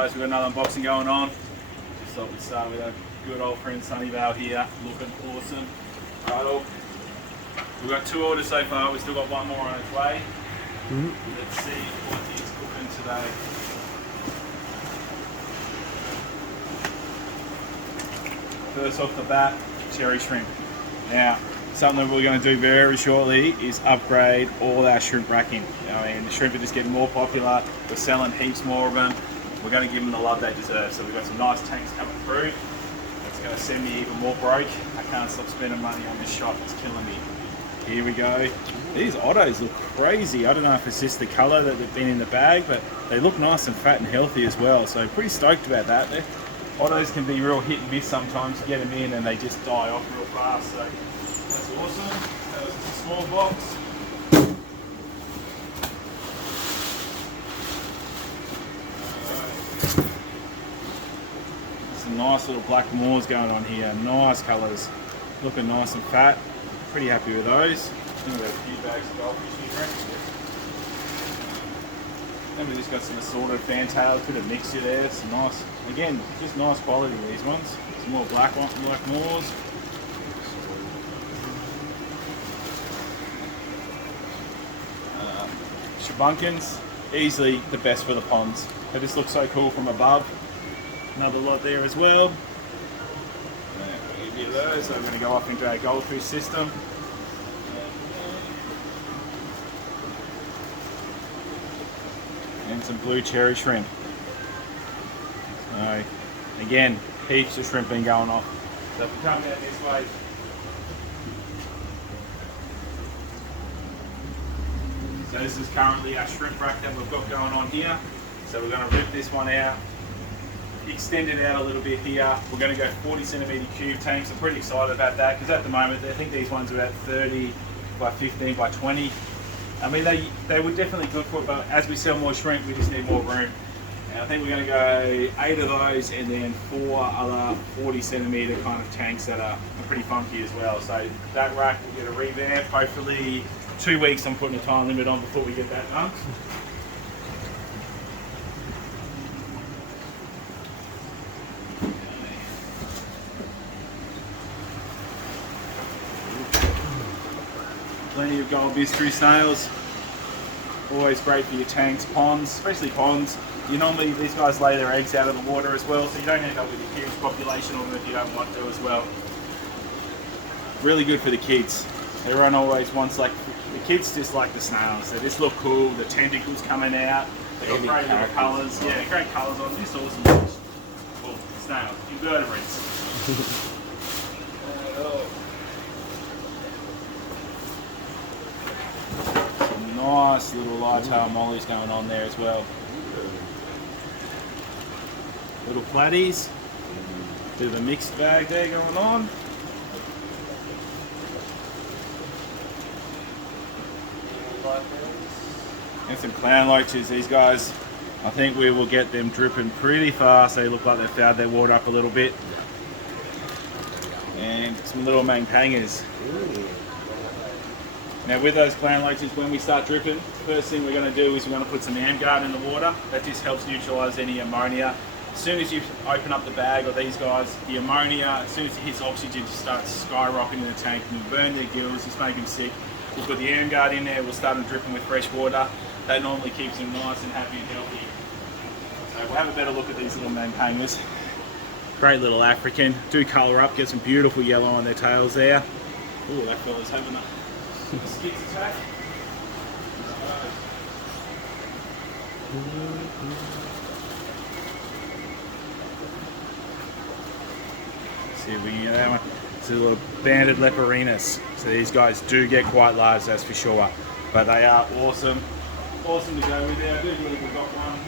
Guys, we've got another unboxing going on. Just thought we'd start with our good old friend Sunnyvale here, looking awesome. Right, we've got 2 orders so far, we've still got 1 more on its way. Let's see what he's cooking today. First off the bat, cherry shrimp. Now, something that we're going to do very shortly is upgrade all our shrimp racking. I mean, the shrimp are just getting more popular. We're selling heaps more of them. We're going to give them the love they deserve. So we've got some nice tanks coming through. It's going to send me even more broke. I can't stop spending money on this shop. It's killing me. Here we go. These Ottos look crazy. I don't know if it's just the colour that they've been in the bag, but they look nice and fat and healthy as well. So pretty stoked about that. Ottos can be real hit and miss sometimes. You get them in and they just die off real fast. So that's awesome. That was a small box. Some nice little black moors going on here. Nice colours. Looking nice and fat. Pretty happy with those. I think we've got a few bags of goldfish here. And we just got some assorted fantails, bit of mixture there. Some nice, again, just nice quality these ones. Some more black moors. Shabunkins, easily the best for the ponds. They just look so cool from above. Another lot there as well. Those. So we're going to go off into our goldfish system. And some blue cherry shrimp. So again, heaps of shrimp been going off. So if we come down this way, so this is currently our shrimp rack that we've got going on here. So we're going to rip this one out, extend it out a little bit here. We're going to go 40 centimetre cube tanks. I'm pretty excited about that because at the moment I think these ones are about 30 by 15 by 20. I mean they were definitely good for it, but as we sell more shrimp we just need more room. And I think we're going to go 8 of those and then 4 other 40 centimetre kind of tanks that are pretty funky as well. So that rack will get a revamp. Hopefully 2 weeks. I'm putting a time limit on before we get that done. Plenty of gold bistro snails. Always great for your tanks, ponds, especially ponds. Normally these guys lay their eggs out of the water as well, so you don't end up with a huge population of them if you don't want to as well. Really good for the kids. Everyone always wants, like, the kids just like the snails. They just look cool, the tentacles coming out. They got great little colours. Yeah, great colours on. Just awesome. Oh, snails, invertebrates. Nice little light-tail mollies going on there as well. Little platties. Bit of a mixed bag there going on. And some clown loaches. These guys, I think we will get them dripping pretty fast. They look like they've fouled their water up a little bit. And some little manghangers. Now with those clown loaches, when we start dripping, first thing we're going to do is we're going to put some AmGuard in the water. That just helps neutralise any ammonia. As soon as you open up the bag of these guys, the ammonia, as soon as it hits oxygen, just starts skyrocketing in the tank and will burn their gills, just make them sick. We'll put the AmGuard in there, we'll start them dripping with fresh water. That normally keeps them nice and happy and healthy. So we'll have a better look at these little manghangers. Great little African. Do colour up, get some beautiful yellow on their tails there. Ooh, that fella's having a skits attack. See if we can get that one. It's a little banded Leporinas. So these guys do get quite large, that's for sure. But they are awesome. Awesome to go with there. I do believe we've got one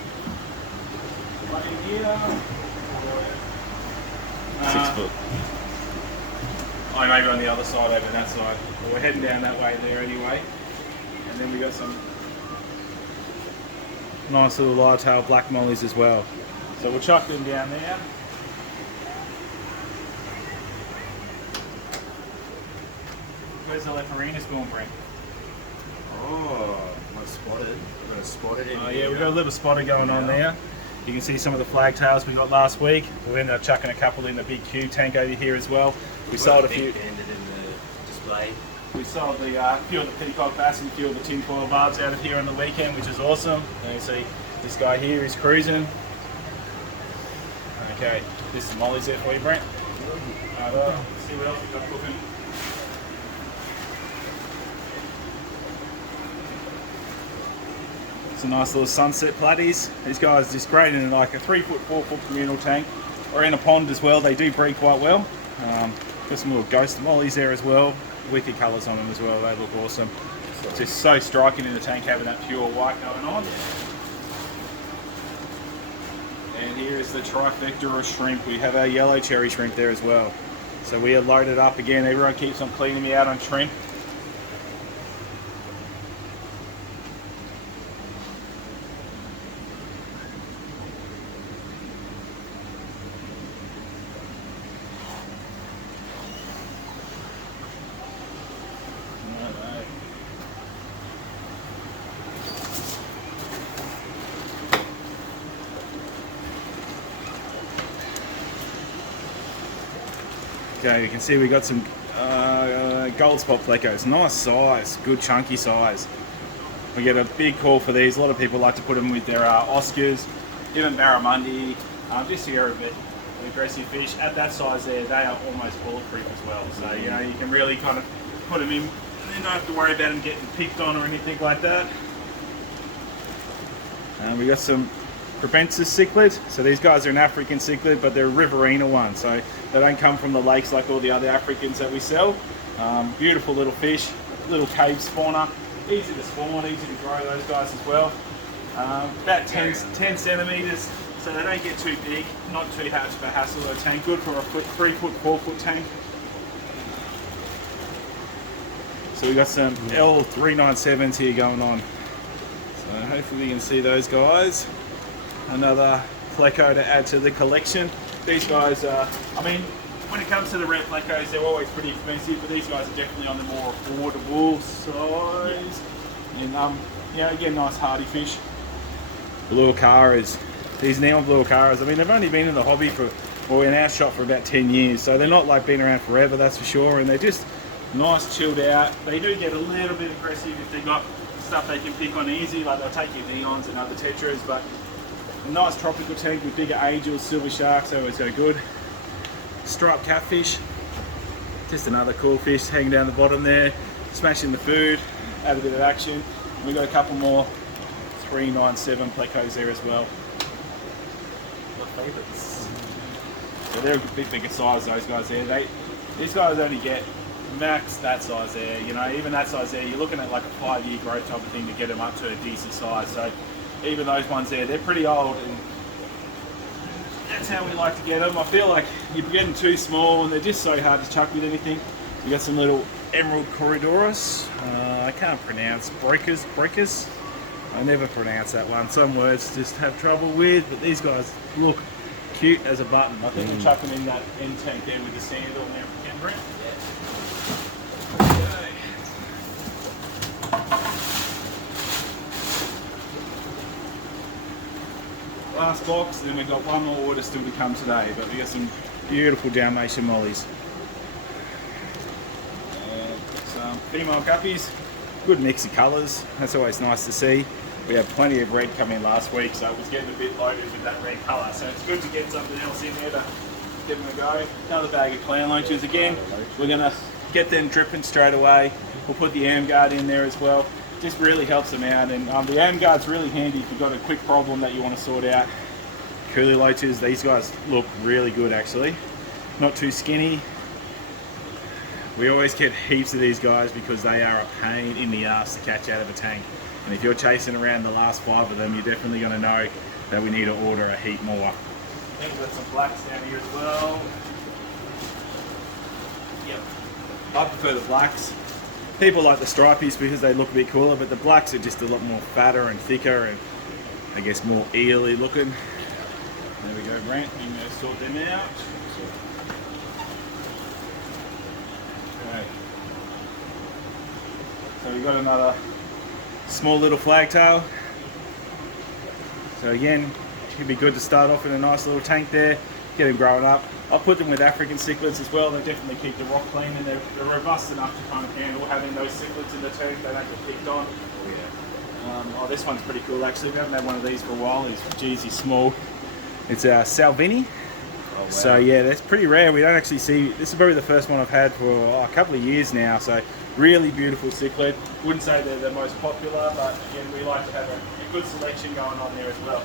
in here. 6 foot. Oh, maybe on the other side over that side. But we're heading down that way there anyway. And then we got some nice little light-tailed black mollies as well. So we'll chuck them down there. Where's the Leporinas going, Brent? Oh, not spotted. We've got a spotted in here. Yeah, we've got a little spotter going on there. You can see some of the flagtails we got last week. We ended up chucking a couple in the big cube tank over here as well. We sold a few. Ended in the display. We sold a few of the peacock bass and a few of the tinfoil barbs out of here on the weekend, which is awesome. And you see this guy here is cruising. Okay, this is Molly's there for you, Brent. See what else we got cooking. Some nice little sunset platties. These guys are just great in like a 3 foot, 4 foot communal tank, or in a pond as well. They do breed quite well. Got some little ghost mollies there as well. Wicked colours on them as well. They look awesome. Just so striking in the tank, having that pure white going on. And here is the trifecta of shrimp. We have our yellow cherry shrimp there as well. So we are loaded up again. Everyone keeps on cleaning me out on shrimp. Okay, you can see we got some gold spot plecos. Nice size, good chunky size. We get a big call for these. A lot of people like to put them with their Oscars, even barramundi. Just here a bit aggressive fish. At that size there, they are almost bulletproof as well. So, you know, you can really kind of put them in. You don't have to worry about them getting picked on or anything like that. We got some Propensis cichlid. So these guys are an African cichlid, but they're a riverina one. So they don't come from the lakes like all the other Africans that we sell. Beautiful little fish, little cave spawner. Easy to spawn, easy to grow those guys as well. About 10 centimetres, so they don't get too big, not too much of a hassle of a tank. Good for a 3 foot, 4 foot tank. So we got some L397s here going on. So hopefully you can see those guys. Another pleco to add to the collection. These guys are, I mean, when it comes to the red plecos, they're always pretty expensive, but these guys are definitely on the more affordable size. And yeah, again, nice hardy fish. Blue Acaras. These neon blue Acaras, I mean, they've only been in the hobby for, or in our shop for about 10 years, so they're not like been around forever, that's for sure, and they're just nice, chilled out. They do get a little bit aggressive if they've got stuff they can pick on easy, like they'll take your neons and other tetras, but a nice tropical tank with bigger angels, silver sharks, they always go good. Striped catfish, just another cool fish hanging down the bottom there, smashing the food, add a bit of action. And we've got a couple more 397 plecos there as well. My favourites. So they're a bit bigger size, those guys there. These guys only get max that size there, you know, even that size there, you're looking at like a 5-year growth type of thing to get them up to a decent size. So even those ones there, they're pretty old, and that's how we like to get them. I feel like you're getting too small and they're just so hard to chuck with anything. You got some little emerald corridorus. I can't pronounce breakers. I never pronounce that one. Some words just have trouble with, but these guys look cute as a button. I think we'll chuck them in that end tank there with the sand on there again, Brent. Last box, and then we've got one more order still to come today, but we got some beautiful Dalmatian mollies. Some female guppies, good mix of colours, that's always nice to see. We had plenty of red come in last week, so it was getting a bit loaded with that red colour, so it's good to get something else in there to give them a go. Another bag of clown loaches again, we're going to get them dripping straight away. We'll put the Amguard in there as well. Just really helps them out, and the Amguard's really handy if you've got a quick problem that you want to sort out. Coolie loaches, these guys look really good actually. Not too skinny. We always get heaps of these guys because they are a pain in the ass to catch out of a tank. And if you're chasing around the last 5 of them, you're definitely going to know that we need to order a heap more. Then we've got some blacks down here as well. Yep. I prefer the blacks. People like the stripies because they look a bit cooler, but the blacks are just a lot more fatter and thicker and I guess more eely looking. There we go, Brent. You can go sort them out. Okay. So we've got another small little flagtail. So again, It'd be good to start off in a nice little tank there, get them growing up. I'll put them with African cichlids as well. They definitely keep the rock clean, and they're robust enough to kind of handle having those cichlids in the tank. They don't get picked on. Oh, this one's pretty cool actually. We haven't had one of these for a while. He's small. It's a Salvini. Oh, wow. So yeah, that's pretty rare. We don't actually see. This is probably the first one I've had for a couple of years now. So really beautiful cichlid. Wouldn't say they're the most popular, but again, we like to have a good selection going on there as well.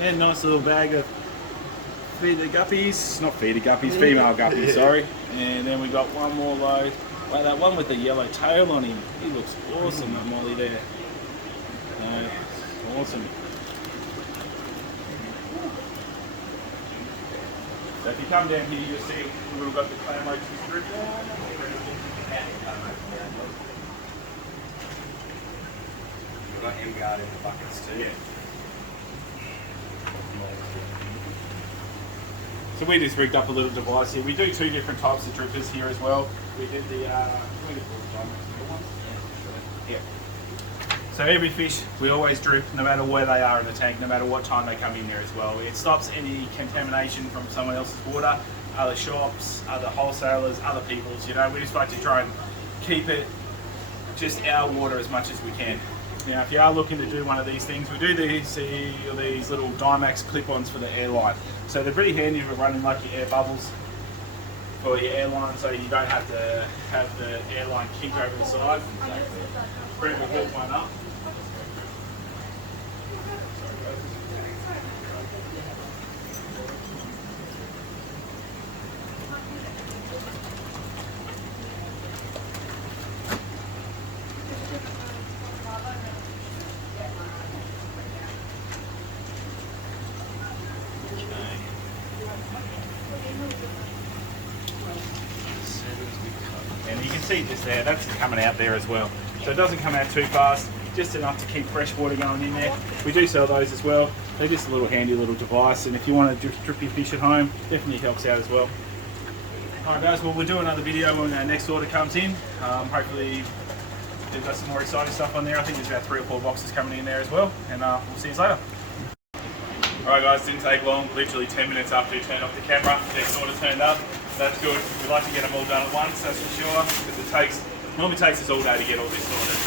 And nice little bag of feeder guppies, not feeder guppies, female guppies, sorry. And then we got one more load. Like that one with the yellow tail on him. He looks awesome, that Molly there. Awesome. So if you come down here, you'll see we've got the clam roaches strip. We've got M-Guard in the buckets too. Yeah. So we just rigged up a little device here. We do two different types of drippers here as well. We did the yeah. So every fish we always drip, no matter where they are in the tank, no matter what time they come in there as well. It stops any contamination from someone else's water, other shops, other wholesalers, other people's. You know, we just like to try and keep it just our water as much as we can. Now, if you are looking to do one of these things, we do these little Dymax clip-ons for the airline. So they're pretty handy for running like your air bubbles for your airline, so you don't have to have the airline kink over the side. Brent will hook one up. And you can see just there, that's coming out there as well. So it doesn't come out too fast, just enough to keep fresh water going in there. We do sell those as well. They're just a little handy little device, and if you want to just drip your fish at home, definitely helps out as well. Alright guys, well we'll do another video when our next order comes in. Hopefully they've got some more exciting stuff on there. I think there's about 3 or 4 boxes coming in there as well, and we'll see you later. Alright guys, didn't take long, literally 10 minutes after you turned off the camera, they're sort of turned up. That's good. We like to get them all done at once, that's for sure, because it normally takes us all day to get all this sorted.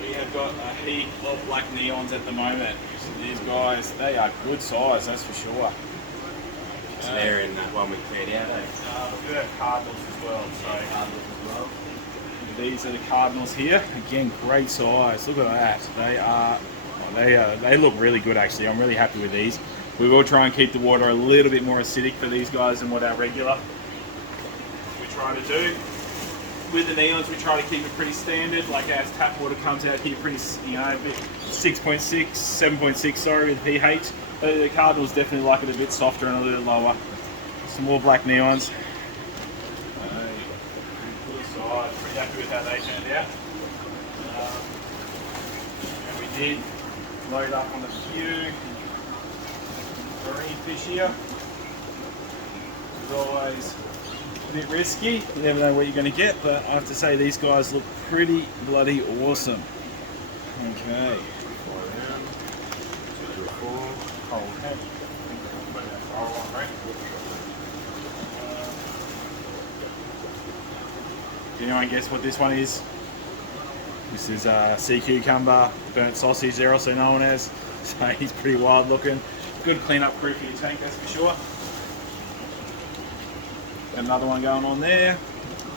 We have got a heap of black neons at the moment. So these guys, they are good size, that's for sure. So they're in that one we cleared out, eh? We do have cardinals as well. So Cardinals as well. these are the cardinals here. Again, great size. Look at that. They look really good actually. I'm really happy with these. We will try and keep the water a little bit more acidic for these guys than what our regular we try to do. With the neons, we try to keep it pretty standard. Like our tap water comes out here pretty, 6.6, 7.6, sorry, with pH. The cardinals definitely like it a bit softer and a little lower. Some more black neons. Pretty happy with how they turned out. And we did load up on a few marine fish here. It's always a bit risky. You never know what you're going to get, but I have to say these guys look pretty bloody awesome. Okay. Can anyone guess what this one is? This is sea cucumber, burnt sausage, they're also known as. So he's pretty wild looking. Good clean-up crew for your tank, that's for sure. Got another one going on there.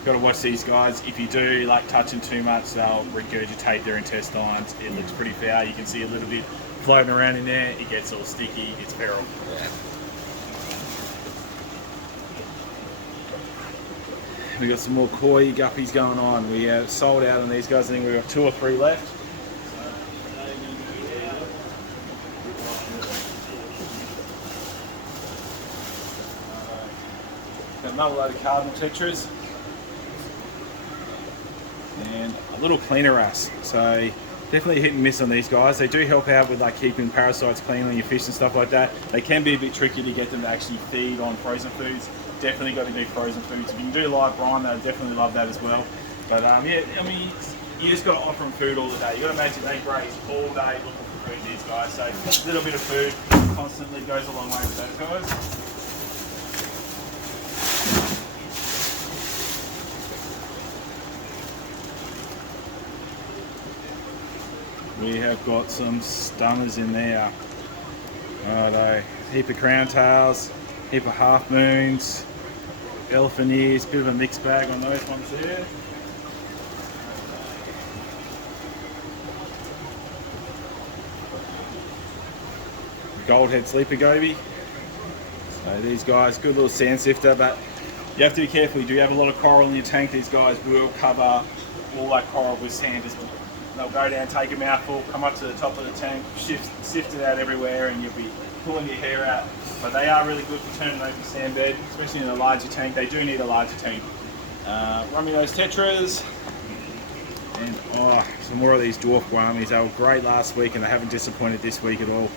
Got to watch these guys. If you do like touching too much, they'll regurgitate their intestines. It looks pretty foul. You can see a little bit floating around in there. It gets all sticky. It's feral. Yeah. We got some more koi guppies going on. We have sold out on these guys. I think we've got 2 or 3 left. Got another load of cardinal tetras and a little cleaner wrasse. So definitely hit and miss on these guys. They do help out with like keeping parasites clean on your fish and stuff like that. They can be a bit tricky to get them to actually feed on frozen foods. Definitely got to do frozen foods. If you can do live brine, they'll definitely love that as well. But yeah, I mean, you just got to offer them food all the day. You got to imagine they graze all day looking for food, these guys. So a little bit of food constantly goes a long way with those guys. We have got some stunners in there. Righto, heap of crown tails, heap of half moons, elephant ears, bit of a mixed bag on those ones there. Gold head sleeper goby. So these guys, good little sand sifter, but you have to be careful. You do have a lot of coral in your tank. These guys will cover all that coral with sand. They'll go down, take a mouthful, come up to the top of the tank, sift it out everywhere, and you'll be pulling your hair out. But they are really good for turning over the sand bed, especially in a larger tank. They do need a larger tank. Rummy nose tetras, and some more of these dwarf guamis. They were great last week, and they haven't disappointed this week at all.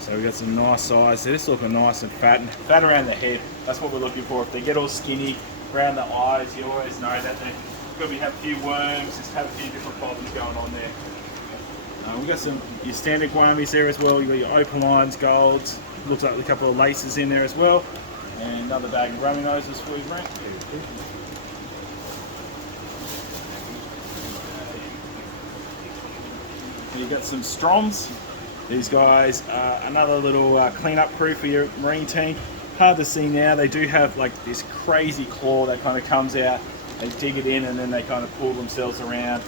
So we've got some nice size. They're just looking nice and fat around the head. That's what we're looking for. If they get all skinny around the eyes, you always know that they're going to have a few worms, just have a few different problems going on there. We've got some your standard guamis there as well. You've got your opalines, golds. Looks like a couple of laces in there as well. And another bag of rummy noses for you, Brent. You've got some stroms. These guys are another little cleanup crew for your marine tank. Hard to see now. They do have like this crazy claw that kind of comes out. They dig it in and then they kind of pull themselves around.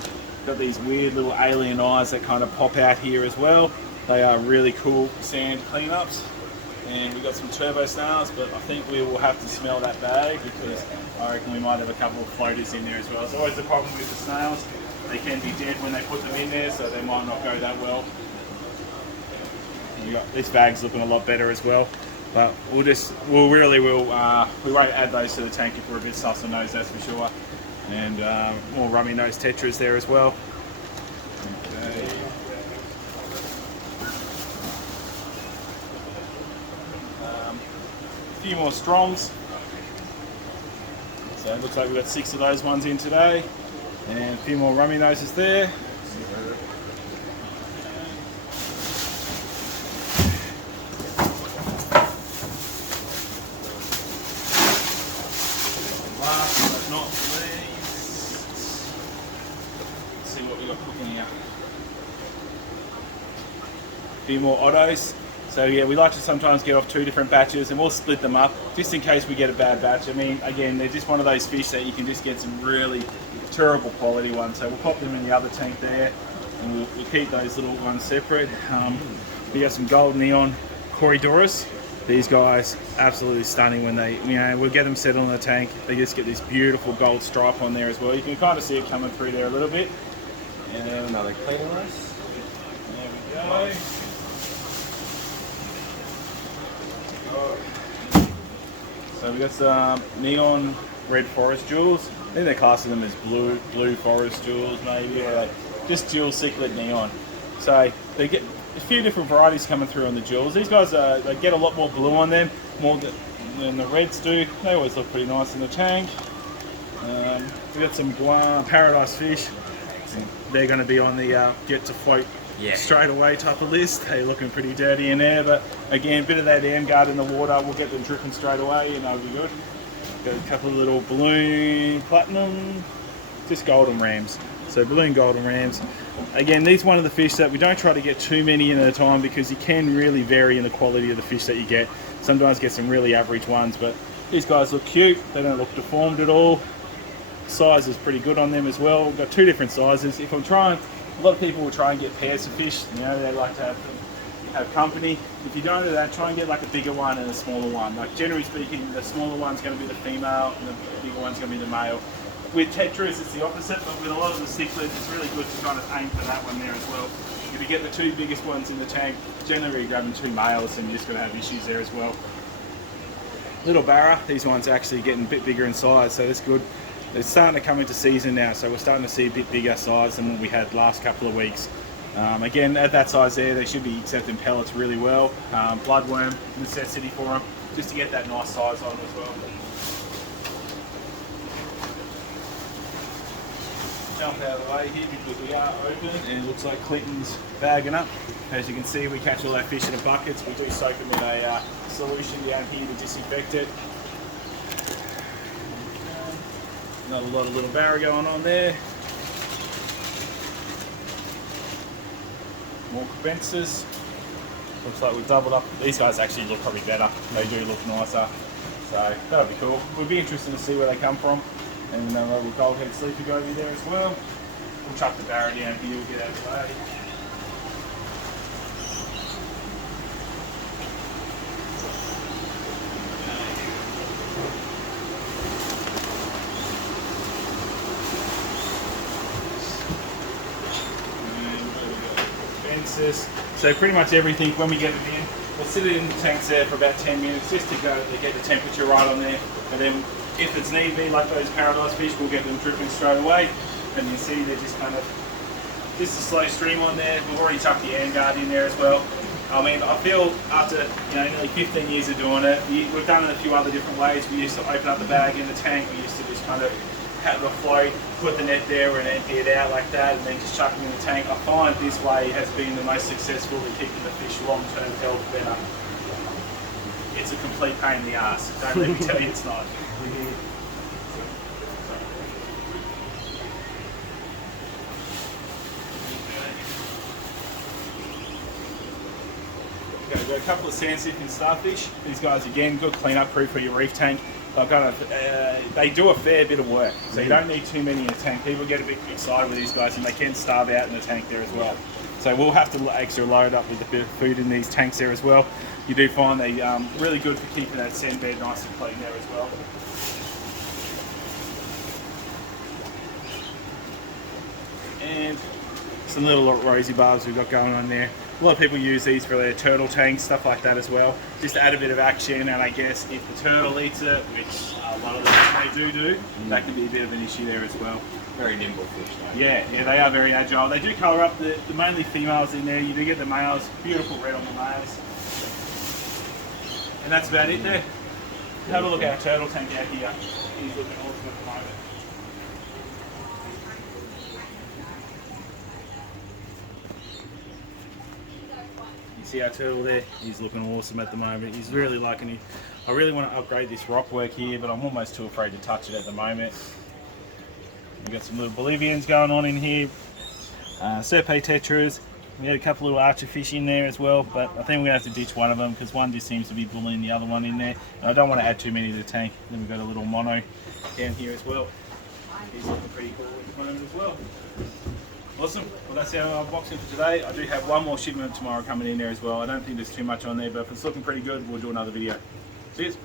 Got these weird little alien eyes that kind of pop out here as well. They are really cool sand cleanups. And we've got some turbo snails, but I think we will have to smell that bag because I reckon we might have a couple of floaters in there as well. It's always the problem with the snails. They can be dead when they put them in there, so they might not go that well. This bag's looking a lot better as well, but we won't add those to the tank if we're a bit sus on those, that's for sure. And more rummy nose tetras there as well. Okay. A few more stroms. So it looks like we've got 6 of those ones in today, and a few more rummy noses there. Few more ottos. So yeah, we like to sometimes get off 2 different batches and we'll split them up just in case we get a bad batch. I mean, again, they're just one of those fish that you can just get some really terrible quality ones. So we'll pop them in the other tank there and we'll keep those little ones separate. We got some gold neon Corydoras. These guys, absolutely stunning when they, we'll get them set on the tank. They just get this beautiful gold stripe on there as well. You can kind of see it coming through there a little bit. And then another Cleanerus. There we go. So we've got some neon red forest jewels. I think they're classing them as blue forest jewels maybe, or just jewel cichlid neon. So they get a few different varieties coming through on the jewels. These guys, they get a lot more blue on them, more than the reds do. They always look pretty nice in the tank. We've got some Guam paradise fish. They're going to be on the get to float straight away type of list. They're looking pretty dirty in there, but again, a bit of that AmGuard in the water, we'll get them dripping straight away and that'll be good. Got a couple of little balloon platinum, just golden rams. So balloon golden rams. Again, these are one of the fish that we don't try to get too many in at a time because you can really vary in the quality of the fish that you get. Sometimes get some really average ones, but these guys look cute. They don't look deformed at all. Size is pretty good on them as well. We've got 2 different sizes. If I'm trying, a lot of people will try and get pairs of fish. They like to have company. If you don't do that, try and get like a bigger one and a smaller one. Like generally speaking, the smaller one's going to be the female and the bigger one's going to be the male. With tetras, it's the opposite, but with a lot of the cichlids, it's really good to kind of aim for that one there as well. If you get the 2 biggest ones in the tank, generally you're grabbing 2 males and you're just going to have issues there as well. Little barra, these ones are actually getting a bit bigger in size, so that's good. It's starting to come into season now, so we're starting to see a bit bigger size than what we had last couple of weeks. Again, at that size there, they should be accepting pellets really well. Bloodworm necessity for them, just to get that nice size on as well. Jump out of the way here because we are open and it looks like Clinton's bagging up. As you can see, we catch all our fish in the buckets. We do soak them in a solution down here to disinfect it. Not a lot of little barra going on there. More crevences. Looks like we've doubled up. These guys actually look probably better. They do look nicer. So that'll be cool. We'll be interested to see where they come from. And we'll go ahead and sleepy go over there as well. We'll chuck the barra down here, we'll get out of the way. Fences. So pretty much everything when we get it in, we'll sit it in the tanks there for about 10 minutes just to go to get the temperature right on there. And then if it's need be, like those paradise fish, we'll get them dripping straight away. And you see they're just kind of, just a slow stream on there. We've already chucked the Amguard in there as well. I mean, I feel after nearly 15 years of doing it, we've done it a few other different ways. We used to open up the bag in the tank. We used to just kind of have the float, put the net there and empty it out like that, and then just chuck them in the tank. I find this way has been the most successful in keeping the fish long-term health better. It's a complete pain in the ass. Don't let me tell you it's not. Okay, we've got a couple of sand sifting starfish. These guys, again, good clean-up crew for your reef tank. They do a fair bit of work, so you don't need too many in a tank. People get a bit excited with these guys and they can starve out in the tank there as well. So we'll have to extra load up with a bit of food in these tanks there as well. You do find they really good for keeping that sand bed nice and clean there as well. And some little rosy barbs we've got going on there. A lot of people use these for their turtle tanks, stuff like that as well. Just to add a bit of action, and I guess if the turtle eats it, which a lot of them they do, that can be a bit of an issue there as well. Very nimble fish, though. Yeah, they are very agile. They do colour up the mainly females in there. You do get the males, beautiful red on the males. And that's about it there. Have a look at our turtle tank out here. He's looking awesome at the moment. See our turtle there, he's looking awesome at the moment. He's really liking it. I really want to upgrade this rock work here, but I'm almost too afraid to touch it at the moment. We've got some little Bolivians going on in here, Serpe tetras. We had a couple little archer fish in there as well, but I think we're going to have to ditch one of them because one just seems to be bullying the other one in there. And I don't want to add too many to the tank. Then we've got a little mono down here as well. He's looking pretty cool at the moment as well. Awesome. Well, that's our unboxing for today. I do have one more shipment tomorrow coming in there as well. I don't think there's too much on there, but if it's looking pretty good, we'll do another video. Cheers.